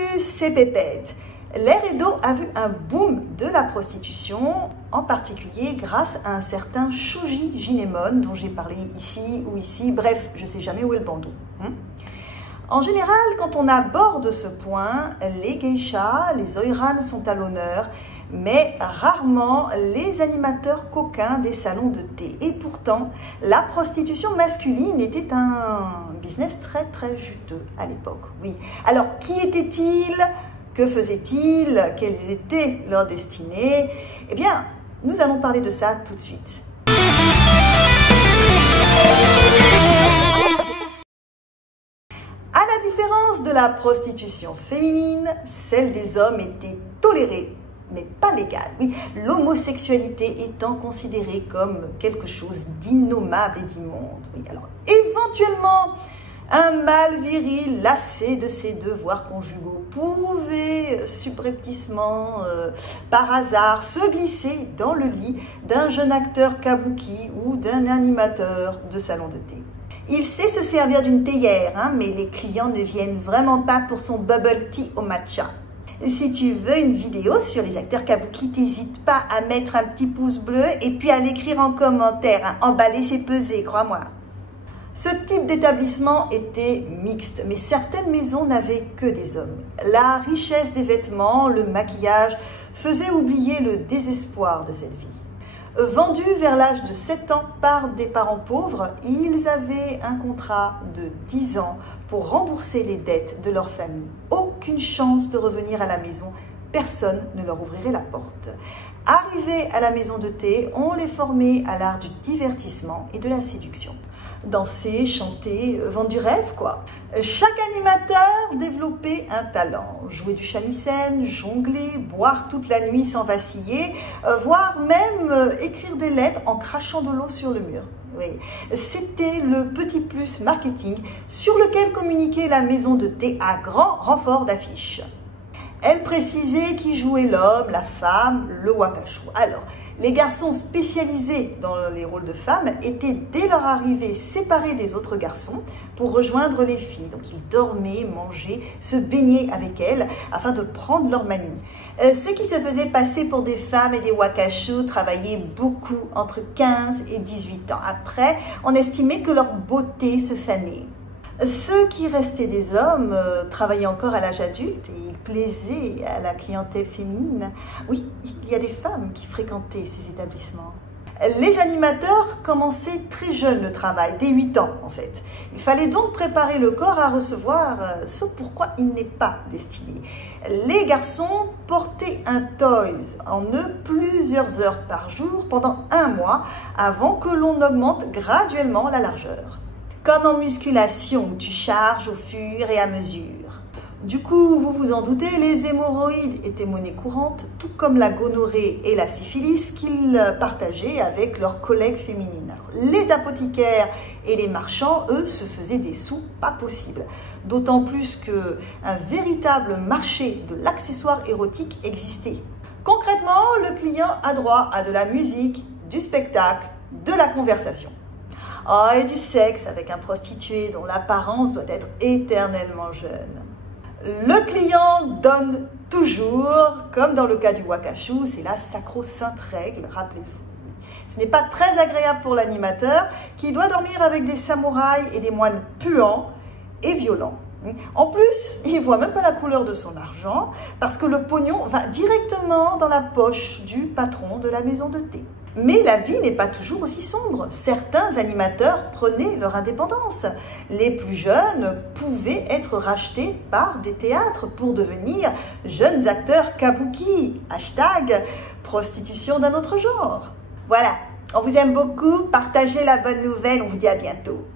Salut, c'est Pépette. L'ère Edo a vu un boom de la prostitution, en particulier grâce à un certain Shoji Jinemon, dont j'ai parlé ici ou ici, bref, je ne sais jamais où est le bandeau. En général, quand on aborde ce point, les geishas, les oiran sont à l'honneur, mais rarement les animateurs coquins des salons de thé. Et pourtant, la prostitution masculine était un business très juteux à l'époque. Oui. Alors, qui était-il? Que faisaient-ils? Quelles étaient leurs destinées? Eh bien, nous allons parler de ça tout de suite. À la différence de la prostitution féminine, celle des hommes était tolérée, mais pas légale. Oui, l'homosexualité étant considérée comme quelque chose d'innommable et d'immonde. Oui, alors éventuellement, un mâle viril lassé de ses devoirs conjugaux pouvait subrepticement, par hasard, se glisser dans le lit d'un jeune acteur kabuki ou d'un animateur de salon de thé. Il sait se servir d'une théière, mais les clients ne viennent vraiment pas pour son bubble tea au matcha. Si tu veux une vidéo sur les acteurs kabuki, n'hésite pas à mettre un petit pouce bleu et puis à l'écrire en commentaire. Emballer, c'est peser, crois-moi. Ce type d'établissement était mixte, mais certaines maisons n'avaient que des hommes. La richesse des vêtements, le maquillage faisaient oublier le désespoir de cette vie. Vendus vers l'âge de 7 ans par des parents pauvres, ils avaient un contrat de 10 ans pour rembourser les dettes de leur famille. Aucune chance de revenir à la maison, personne ne leur ouvrirait la porte. Arrivés à la maison de thé, on les formait à l'art du divertissement et de la séduction. Danser, chanter, vendre du rêve, quoi. Chaque animateur développait un talent. Jouer du shamisen, jongler, boire toute la nuit sans vaciller, voire même écrire des lettres en crachant de l'eau sur le mur. Oui. C'était le petit plus marketing sur lequel communiquait la maison de thé à grand renfort d'affiches. Elle précisait qui jouait l'homme, la femme, le wakashu. Alors, les garçons spécialisés dans les rôles de femmes étaient dès leur arrivée séparés des autres garçons pour rejoindre les filles. Donc ils dormaient, mangeaient, se baignaient avec elles afin de prendre leur manie. Ceux qui se faisaient passer pour des femmes et des wakashu travaillaient beaucoup entre 15 et 18 ans. Après, on estimait que leur beauté se fanait. Ceux qui restaient des hommes travaillaient encore à l'âge adulte et ils plaisaient à la clientèle féminine. Oui, il y a des femmes qui fréquentaient ces établissements. Les animateurs commençaient très jeunes le travail, dès 8 ans en fait. Il fallait donc préparer le corps à recevoir ce pourquoi il n'est pas destiné. Les garçons portaient un toys en eux plusieurs heures par jour pendant 1 mois avant que l'on augmente graduellement la largeur. Comme en musculation, où tu charges au fur et à mesure. Du coup, vous vous en doutez, les hémorroïdes étaient monnaie courante, tout comme la gonorrhée et la syphilis qu'ils partageaient avec leurs collègues féminines. Alors, les apothicaires et les marchands, eux, se faisaient des sous pas possibles. D'autant plus qu'un véritable marché de l'accessoire érotique existait. Concrètement, le client a droit à de la musique, du spectacle, de la conversation. Oh, et du sexe avec un prostitué dont l'apparence doit être éternellement jeune. Le client donne toujours, comme dans le cas du wakashu, c'est la sacro-sainte règle, rappelez-vous. Ce n'est pas très agréable pour l'animateur qui doit dormir avec des samouraïs et des moines puants et violents. En plus, il ne voit même pas la couleur de son argent parce que le pognon va directement dans la poche du patron de la maison de thé. Mais la vie n'est pas toujours aussi sombre. Certains animateurs prenaient leur indépendance. Les plus jeunes pouvaient être rachetés par des théâtres pour devenir jeunes acteurs kabuki. Hashtag prostitution d'un autre genre. Voilà, on vous aime beaucoup. Partagez la bonne nouvelle. On vous dit à bientôt.